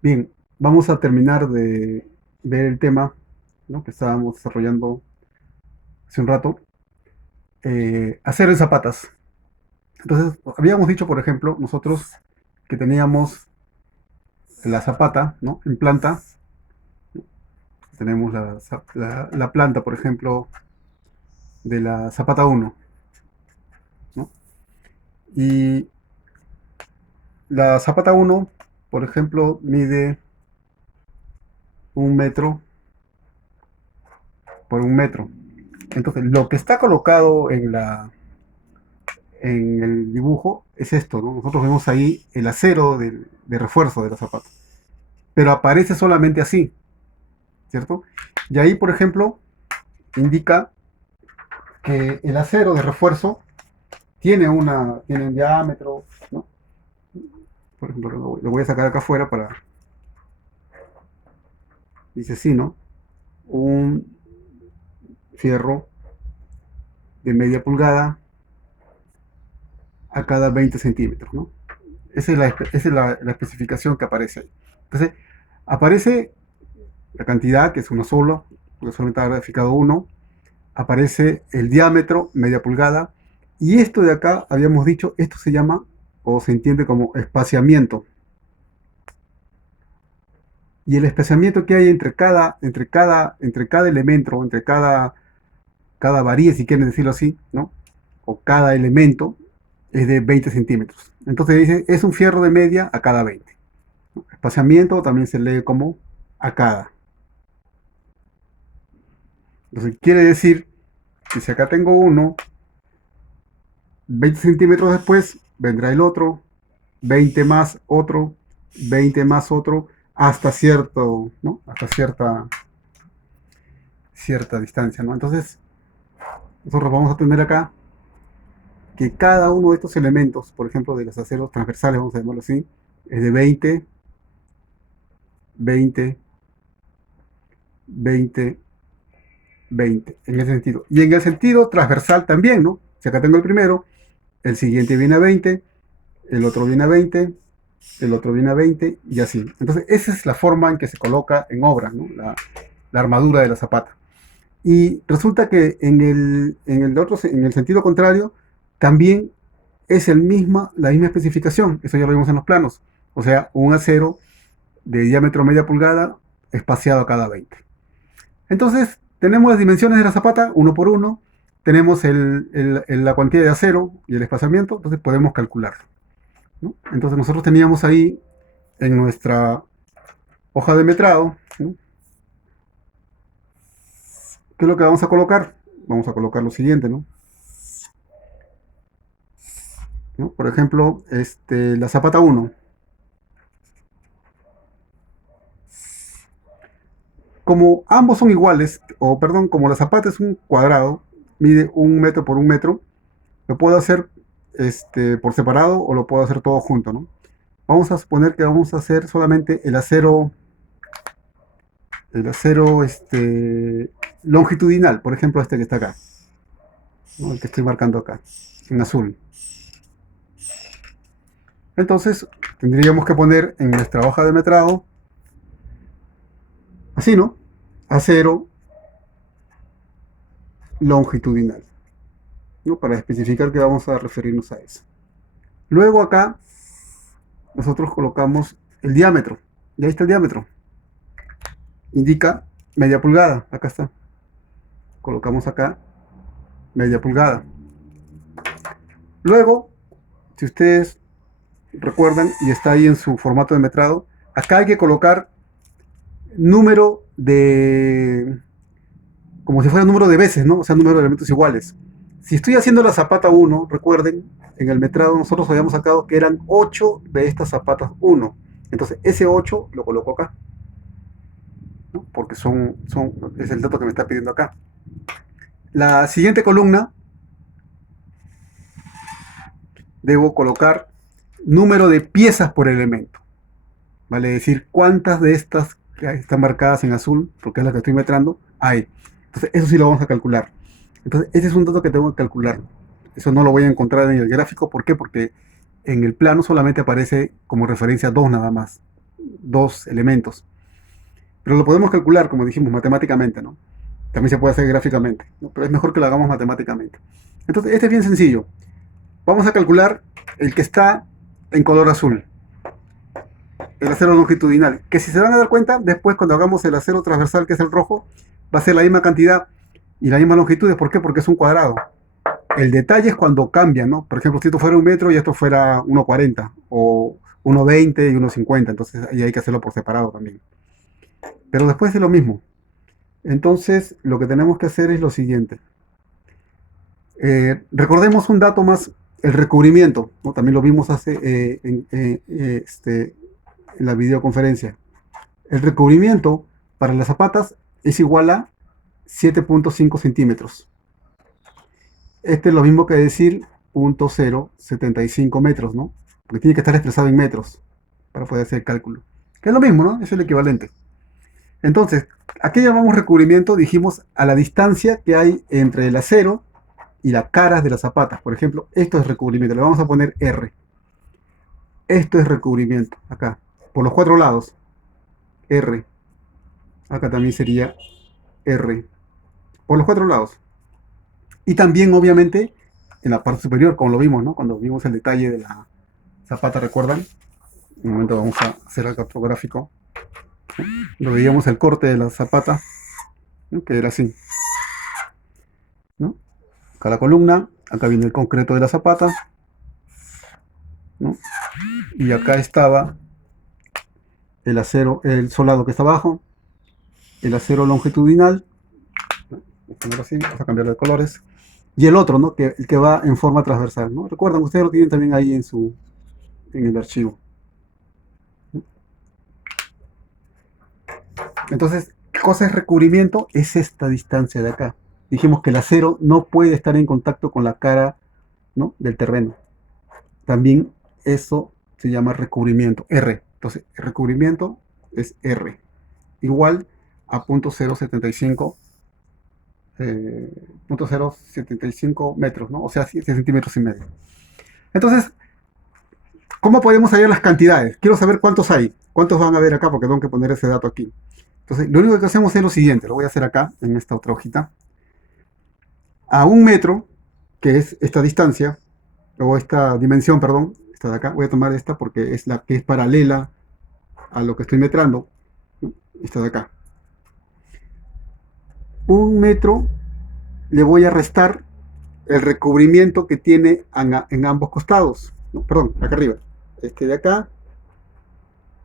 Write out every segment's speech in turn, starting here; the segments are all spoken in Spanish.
Bien, vamos a terminar de ver el tema, ¿no?, que estábamos desarrollando hace un rato. Hacer en zapatas. Entonces, habíamos dicho, por ejemplo, nosotros que teníamos la zapata, ¿no?, en planta. Tenemos la planta, por ejemplo, de la zapata uno, ¿no? Y la zapata uno, por ejemplo, mide 1 metro por 1 metro. Entonces, lo que está colocado en el dibujo es esto, ¿no? Nosotros vemos ahí el acero de refuerzo de la zapata, pero aparece solamente así, ¿cierto? Y ahí, por ejemplo, indica que el acero de refuerzo tiene un diámetro, ¿no? Por ejemplo, lo voy a sacar acá afuera para, dice así, ¿no? Un fierro de media pulgada a cada 20 centímetros, ¿no? Esa es la especificación que aparece ahí. Entonces, aparece la cantidad, que es uno solo, porque solamente ha graficado uno, aparece el diámetro, media pulgada, y esto de acá, habíamos dicho, esto se llama o se entiende como espaciamiento. Y el espaciamiento que hay entre cada elemento, cada varilla, si quieren decirlo así, ¿no?, o cada elemento, es de 20 centímetros. Entonces dice, es un fierro de media a cada 20. Espaciamiento también se lee como a cada. Entonces quiere decir que si acá tengo uno, 20 centímetros después vendrá el otro, 20 más otro, 20 más otro, hasta cierto, ¿no?, hasta cierta distancia, ¿no? Entonces, nosotros vamos a tener acá que cada uno de estos elementos, por ejemplo, de los aceros transversales, vamos a llamarlo así, es de 20, 20, 20, 20, en ese sentido. Y en el sentido transversal también, ¿no? Si acá tengo el primero, el siguiente viene a 20, el otro viene a 20, el otro viene a 20 y así. Entonces, esa es la forma en que se coloca en obra, ¿no?, la armadura de la zapata. Y resulta que en el sentido contrario, también es la misma especificación. Eso ya lo vimos en los planos. O sea, un acero de diámetro media pulgada espaciado a cada 20. Entonces, tenemos las dimensiones de la zapata, uno por uno. Tenemos la cantidad de acero y el espaciamiento, entonces podemos calcularlo, ¿no? Entonces, nosotros teníamos ahí en nuestra hoja de metrado, ¿no?, ¿qué es lo que vamos a colocar? Vamos a colocar lo siguiente, ¿no? ¿No? Por ejemplo, la zapata uno. Como ambos son iguales, o perdón, como la zapata es un cuadrado, mide 1 metro por 1 metro, lo puedo hacer por separado o lo puedo hacer todo junto, ¿no? Vamos a suponer que vamos a hacer solamente el acero longitudinal, por ejemplo, este que está acá, ¿no?, el que estoy marcando acá, en azul. Entonces, tendríamos que poner en nuestra hoja de metrado, así, ¿no? Acero longitudinal, ¿no?, para especificar que vamos a referirnos a eso. Luego acá nosotros colocamos el diámetro. Y ahí está el diámetro. Indica media pulgada. Acá está. Colocamos acá media pulgada. Luego, si ustedes recuerdan y está ahí en su formato de metrado, acá hay que colocar número de, como si fuera número de veces, ¿no? O sea, número de elementos iguales. Si estoy haciendo la zapata uno, recuerden, en el metrado nosotros habíamos sacado que eran 8 de estas zapatas uno. Entonces, ese 8 lo coloco acá, ¿no?, porque es el dato que me está pidiendo acá. La siguiente columna debo colocar número de piezas por elemento. Vale decir, cuántas de estas que están marcadas en azul, porque es la que estoy metrando, hay. Entonces, eso sí lo vamos a calcular. Entonces, ese es un dato que tengo que calcular. Eso no lo voy a encontrar en el gráfico. ¿Por qué? Porque en el plano solamente aparece como referencia 2 nada más. dos elementos. Pero lo podemos calcular, como dijimos, matemáticamente, ¿no? También se puede hacer gráficamente, ¿no? Pero es mejor que lo hagamos matemáticamente. Entonces, este es bien sencillo. Vamos a calcular el que está en color azul, el acero longitudinal, que si se van a dar cuenta, después cuando hagamos el acero transversal, que es el rojo, va a ser la misma cantidad y la misma longitud. ¿Por qué? Porque es un cuadrado. El detalle es cuando cambian, ¿no? Por ejemplo, si esto fuera 1 metro y esto fuera 1,40 o 1,20 y 1,50, entonces ahí hay que hacerlo por separado también. Pero después es lo mismo. Entonces, lo que tenemos que hacer es lo siguiente. Recordemos un dato más, el recubrimiento, ¿no? También lo vimos en la videoconferencia. El recubrimiento para las zapatas es igual a 7.5 centímetros. Este es lo mismo que decir 0.075 metros, ¿no? Porque tiene que estar expresado en metros para poder hacer el cálculo. Que es lo mismo, ¿no? Es el equivalente. Entonces, ¿a qué llamamos recubrimiento? Dijimos a la distancia que hay entre el acero y las caras de las zapatas. Por ejemplo, esto es recubrimiento. Le vamos a poner R. Esto es recubrimiento. Acá. Por los cuatro lados. R. Acá también sería R. Por los cuatro lados. Y también, obviamente, en la parte superior, como lo vimos, ¿no? Cuando vimos el detalle de la zapata, ¿recuerdan? En un momento vamos a hacer el gráfico. Lo veíamos el corte de la zapata, ¿no? Que era así, ¿no? Acá la columna, acá viene el concreto de la zapata, ¿no? Y acá estaba el acero, el solado que está abajo, el acero longitudinal, ¿no? Así, vamos a cambiar de colores, y el otro, ¿no? El que va en forma transversal, ¿no? Recuerdan, ustedes lo tienen también ahí en el archivo. Entonces, ¿qué cosa es recubrimiento? Es esta distancia de acá. Dijimos que el acero no puede estar en contacto con la cara, ¿no? Del terreno. También eso se llama recubrimiento, R. Entonces, el recubrimiento es R, igual a 0.075 metros, ¿no? O sea, 7 centímetros y medio. Entonces, ¿cómo podemos hallar las cantidades? Quiero saber cuántos hay, cuántos van a haber acá, porque tengo que poner ese dato aquí. Entonces, lo único que hacemos es lo siguiente, lo voy a hacer acá, en esta otra hojita. A 1 metro, que es esta distancia, o esta dimensión, perdón, esta de acá, voy a tomar esta porque es la que es paralela a lo que estoy metrando, ¿no? Esta de acá. 1 metro le voy a restar el recubrimiento que tiene en ambos costados, ¿no? Perdón, acá arriba, este de acá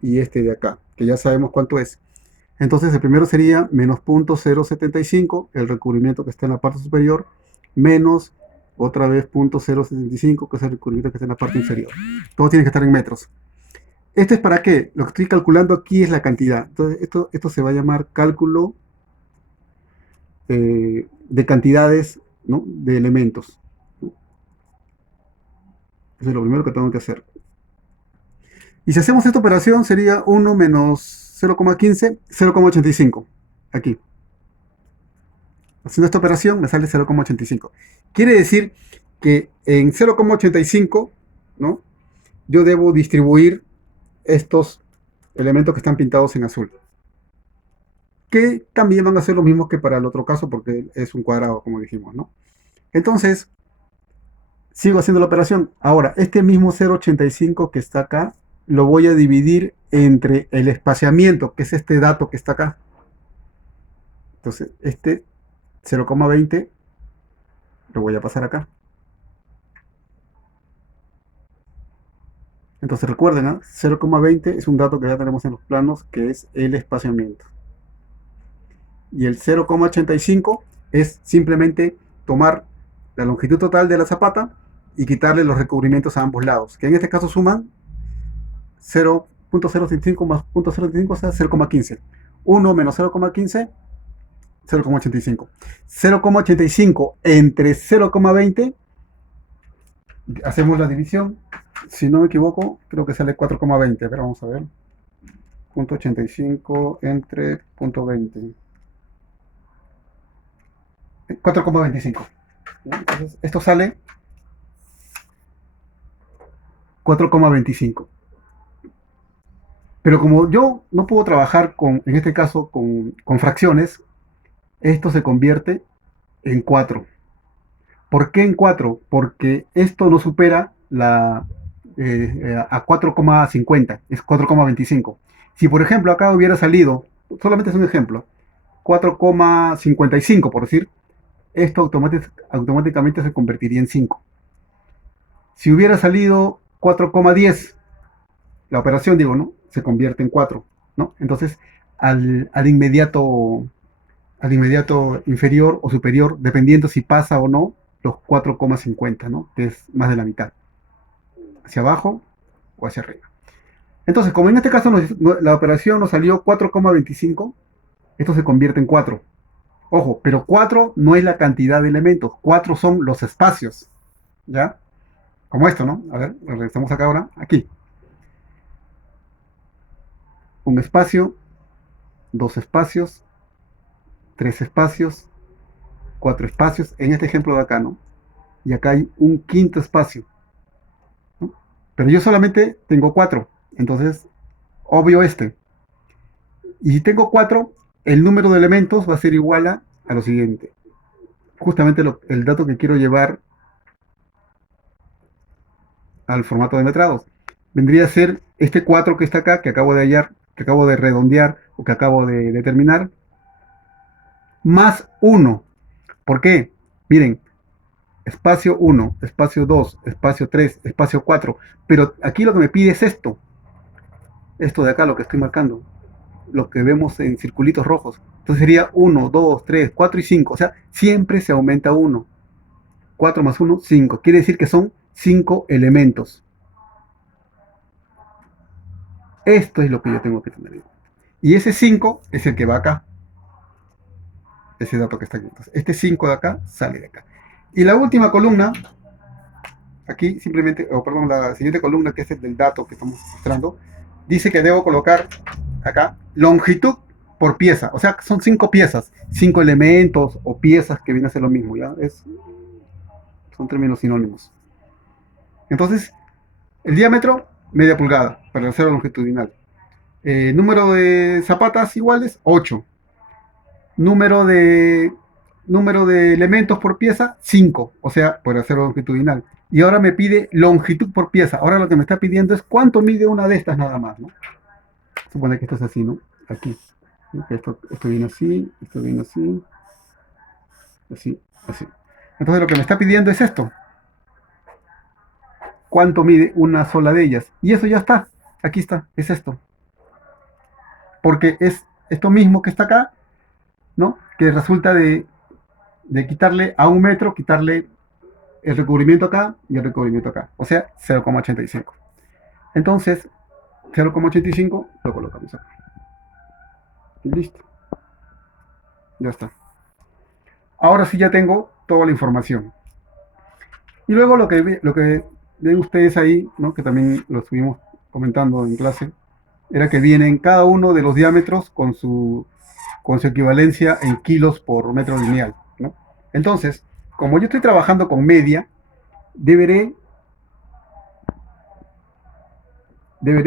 y este de acá, que ya sabemos cuánto es. Entonces el primero sería menos 0.075, el recubrimiento que está en la parte superior, menos otra vez 0.075, que es el recubrimiento que está en la parte inferior. Todo tiene que estar en metros. ¿Esto es para qué? Lo que estoy calculando aquí es la cantidad. Entonces esto se va a llamar cálculo de cantidades, ¿no? De elementos, ¿no? Eso es lo primero que tengo que hacer. Y si hacemos esta operación sería 1 menos 0,15, 0,85. Aquí. Haciendo esta operación me sale 0,85. Quiere decir que en 0,85, ¿no? Yo debo distribuir estos elementos que están pintados en azul, que también van a ser los mismos que para el otro caso porque es un cuadrado, como dijimos, ¿no? Entonces, sigo haciendo la operación. Ahora, este mismo 0,85 que está acá, lo voy a dividir entre el espaciamiento, que es este dato que está acá. Entonces, este 0,20 lo voy a pasar acá. Entonces recuerden, ¿eh? 0,20 es un dato que ya tenemos en los planos, que es el espaciamiento. Y el 0,85 es simplemente tomar la longitud total de la zapata y quitarle los recubrimientos a ambos lados, que en este caso suman 0.075 más 0.075, o sea, 0,15. 1 menos 0,15, 0,85. 0,85 entre 0,20, hacemos la división. Si no me equivoco, creo que sale 4,20. A ver, vamos a ver. 0,85 entre 0,20. 4,25. Entonces, esto sale 4,25. Pero como yo no puedo trabajar en este caso, con fracciones, esto se convierte en 4. ¿Por qué en 4? Porque esto no supera a 4,50, es 4,25. Si por ejemplo acá hubiera salido, solamente es un ejemplo, 4,55 por decir, esto automáticamente se convertiría en 5. Si hubiera salido 4,10, la operación, digo, ¿no? Se convierte en 4, ¿no? Entonces, al, al, inmediato, al inmediato inferior o superior, dependiendo si pasa o no, los 4,50, ¿no? Que es más de la mitad. Hacia abajo o hacia arriba. Entonces, como en este caso la operación nos salió 4,25, esto se convierte en 4. Ojo, pero 4 no es la cantidad de elementos, 4 son los espacios, ¿ya? Como esto, ¿no? A ver, regresamos acá ahora, aquí. Un espacio, dos espacios, tres espacios, cuatro espacios, en este ejemplo de acá, ¿no? Y acá hay un quinto espacio, ¿no? Pero yo solamente tengo 4, entonces, obvio este. Y si tengo 4, el número de elementos va a ser igual a lo siguiente. Justamente el dato que quiero llevar al formato de metrados. Vendría a ser este 4 que está acá, que acabo de hallar, que acabo de redondear o que acabo de determinar, más 1. ¿Por qué? Miren, espacio 1, espacio 2, espacio 3, espacio 4. Pero aquí lo que me pide es esto. Esto de acá, lo que estoy marcando. Lo que vemos en circulitos rojos. Entonces sería 1, 2, 3, 4 y 5. O sea, siempre se aumenta 1. 4 más 1, 5. Quiere decir que son 5 elementos. Esto es lo que yo tengo que tener en cuenta. Y ese 5 es el que va acá. Ese dato que está aquí. Entonces, este 5 de acá sale de acá. Y la última columna, aquí simplemente, perdón, la siguiente columna, que es el del dato que estamos mostrando, dice que debo colocar acá longitud por pieza. O sea, son 5 piezas, 5 elementos o piezas que viene a ser lo mismo. ¿Ya? Son términos sinónimos. Entonces, el diámetro, media pulgada, para el acero longitudinal. Número de zapatas iguales, 8. Número de, número de elementos por pieza, 5. O sea, por acero longitudinal. Y ahora me pide longitud por pieza. Ahora lo que me está pidiendo es cuánto mide una de estas nada más, ¿no? Supone que esto es así, ¿no? Aquí. Esto viene así, esto viene así, así, así. Entonces lo que me está pidiendo es esto. ¿Cuánto mide una sola de ellas? Y eso ya está. Aquí está, es esto. Porque es esto mismo que está acá, ¿no? Que resulta de quitarle a 1 metro, quitarle el recubrimiento acá y el recubrimiento acá. O sea, 0,85. Entonces, 0,85 lo colocamos acá. Y listo. Ya está. Ahora sí ya tengo toda la información. Y luego lo que ven ustedes ahí, ¿no? Que también lo estuvimos comentando en clase, era que vienen cada uno de los diámetros con su equivalencia en kilos por metro lineal, ¿no? Entonces, como yo estoy trabajando con media, deberé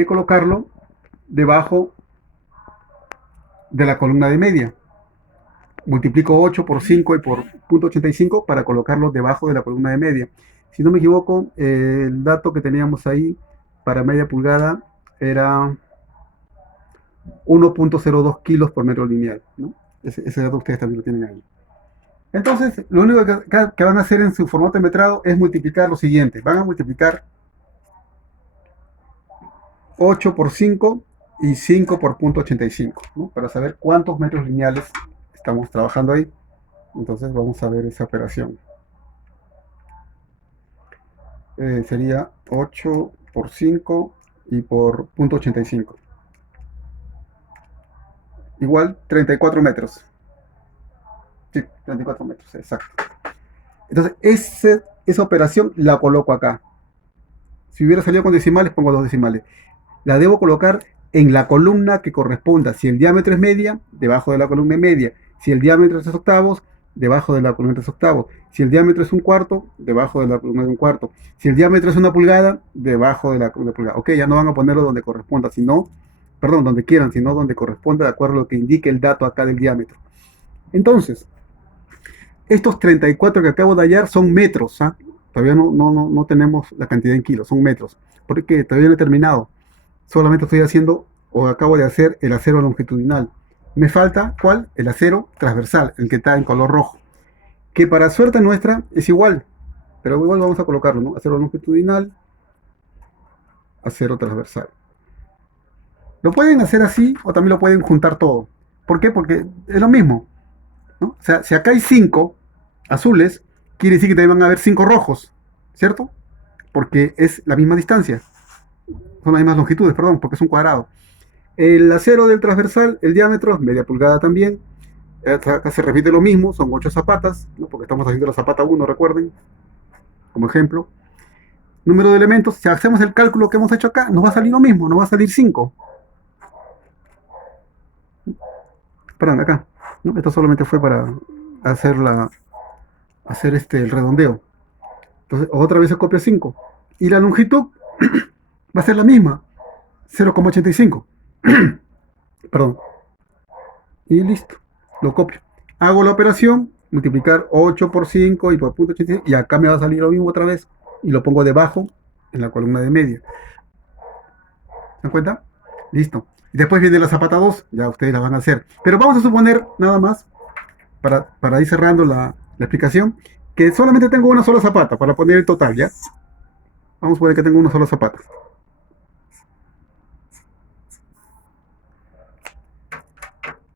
colocarlo debajo de la columna de media. Multiplico 8 por 5 y por 0.85 para colocarlo debajo de la columna de media. Si no me equivoco, el dato que teníamos ahí para media pulgada era 1.02 kilos por metro lineal, ¿no? Ese dato ustedes también lo tienen ahí. Entonces, lo único que van a hacer en su formato de metrado es multiplicar lo siguiente. Van a multiplicar 8 por 5 y 5 por 0.85, ¿no? Para saber cuántos metros lineales estamos trabajando ahí. Entonces vamos a ver esa operación. Sería 8 por 5 y por 0.85. Igual 34 metros. Sí, 34 metros, exacto. Entonces, esa operación la coloco acá. Si hubiera salido con decimales, pongo 2 decimales. La debo colocar en la columna que corresponda. Si el diámetro es media, debajo de la columna media. Si el diámetro es 3 octavos, debajo de la columna de 3 octavos. Si el diámetro es 1/4, debajo de la columna de 1/4. Si el diámetro es 1 pulgada, debajo de la columna de pulgada. Ok, ya no van a ponerlo donde corresponda, sino perdón, donde quieran, sino donde corresponda de acuerdo a lo que indique el dato acá del diámetro. Entonces, estos 34 que acabo de hallar son metros, ¿ah? Todavía no tenemos la cantidad en kilos, son metros, porque todavía no he terminado. Solamente estoy haciendo, o acabo de hacer, el acero longitudinal. Me falta, ¿cuál? El acero transversal, el que está en color rojo, que para suerte nuestra es igual, pero igual vamos a colocarlo, ¿no? Acero longitudinal, acero transversal. Lo pueden hacer así o también lo pueden juntar todo. ¿Por qué? Porque es lo mismo, ¿no? O sea, si acá hay 5 azules, quiere decir que también van a haber 5 rojos, ¿cierto? Porque es la misma distancia. Son las mismas longitudes, perdón, porque es un cuadrado. El acero del transversal, el diámetro, media pulgada también. Acá se repite lo mismo, son 8 zapatas, ¿no? Porque estamos haciendo la zapata 1, recuerden, como ejemplo. Número de elementos, si hacemos el cálculo que hemos hecho acá, nos va a salir lo mismo, nos va a salir 5. Perdón, acá, ¿no? Esto solamente fue para hacer el redondeo. Entonces, otra vez se copia 5. Y la longitud va a ser la misma, 0,85. Perdón. Y listo, lo copio. Hago la operación, multiplicar 8 por 5 y por 0.85, y acá me va a salir lo mismo otra vez, y lo pongo debajo en la columna de media. ¿Se dan cuenta? Listo. Y después viene la zapata 2, ya ustedes la van a hacer. Pero vamos a suponer, nada más, para ir cerrando la explicación, que solamente tengo una sola zapata para poner el total, ¿ya? Vamos a poner que tengo una sola zapata.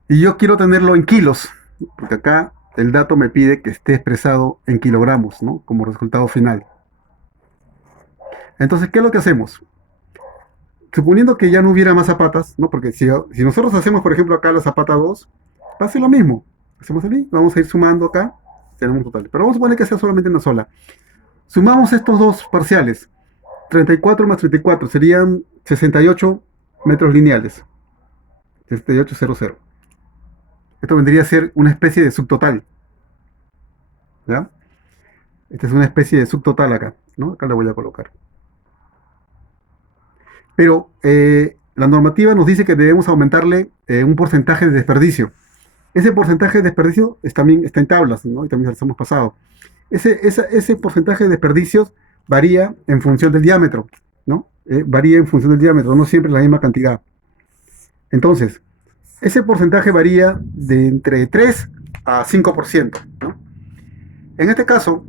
Y yo quiero tenerlo en kilos, porque acá el dato me pide que esté expresado en kilogramos, ¿no? Como resultado final. Entonces, ¿qué es lo que hacemos? Suponiendo que ya no hubiera más zapatas, ¿no? Porque si nosotros hacemos, por ejemplo, acá la zapata 2, va a ser lo mismo. Hacemos ahí, vamos a ir sumando acá, tenemos un total. Pero vamos a poner que sea solamente una sola. Sumamos estos dos parciales. 34 más 34 serían 68 metros lineales. 68,00. Esto vendría a ser una especie de subtotal. ¿Ya? Esta es una especie de subtotal acá, ¿no? Acá la voy a colocar. Pero la normativa nos dice que debemos aumentarle un porcentaje de desperdicio. Ese porcentaje de desperdicio también está en tablas, ¿no? Y también se hemos pasado. Ese porcentaje de desperdicios varía en función del diámetro, ¿no? Varía en función del diámetro, no siempre la misma cantidad. Entonces, ese porcentaje varía de entre 3 a 5%, ¿no? En este caso,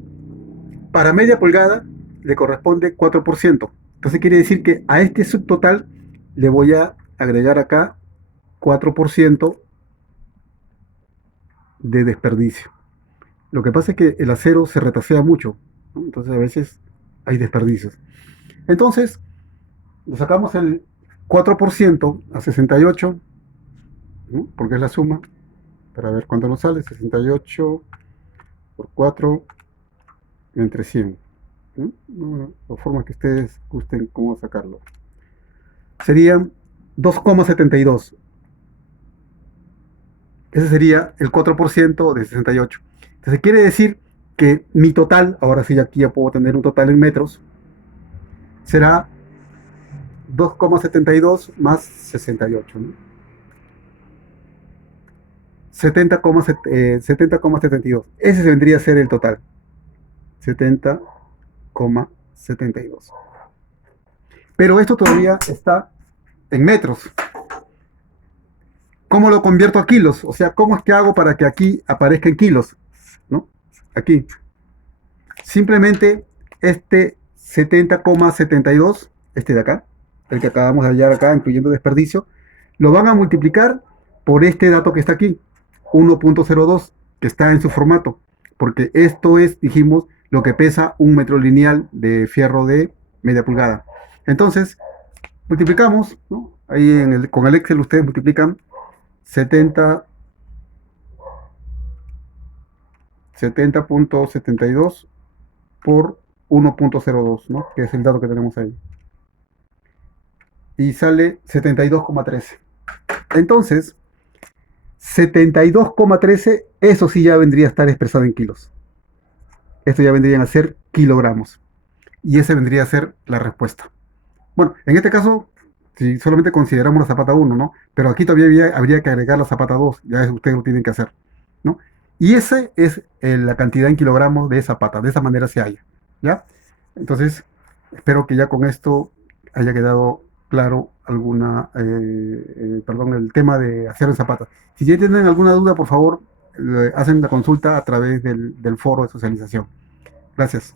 para media pulgada le corresponde 4%. Entonces quiere decir que a este subtotal le voy a agregar acá 4% de desperdicio. Lo que pasa es que el acero se retasea mucho, ¿no? Entonces a veces hay desperdicios. Entonces, le sacamos el 4% a 68, ¿no? Porque es la suma, para ver cuánto nos sale. 68 por 4 entre 100. ¿No? La forma que ustedes gusten cómo sacarlo. Serían 2,72. Ese sería el 4% de 68. Entonces quiere decir que mi total, ahora sí aquí ya puedo tener un total en metros, será 2,72 más 68, ¿no? 70,72. Ese vendría a ser el total. 70,72. Pero esto todavía está en metros. ¿Cómo lo convierto a kilos? O sea, ¿cómo es que hago para que aquí aparezca en kilos? ¿No? Aquí. Simplemente este 70,72, este de acá, el que acabamos de hallar acá, incluyendo desperdicio, lo van a multiplicar por este dato que está aquí, 1,02, que está en su formato, porque esto es, dijimos, lo que pesa un metro lineal de fierro de media pulgada. Entonces, multiplicamos, ¿no? Ahí con el Excel ustedes multiplican 70,72 por 1,02, ¿no? Que es el dato que tenemos ahí. Y sale 72,13. Entonces, 72,13, eso sí ya vendría a estar expresado en kilos. Esto ya vendrían a ser kilogramos. Y esa vendría a ser la respuesta. Bueno, en este caso Si solamente consideramos la zapata uno, ¿no? Pero aquí todavía habría que agregar la zapata 2, ya ustedes lo tienen que hacer, ¿no? Y ese es la cantidad en kilogramos de zapata, de esa manera se halla, ¿ya? Entonces, espero que ya con esto haya quedado claro perdón, el tema de acero en zapata. Si ya tienen alguna duda, por favor, hacen la consulta a través del foro de socialización. Gracias.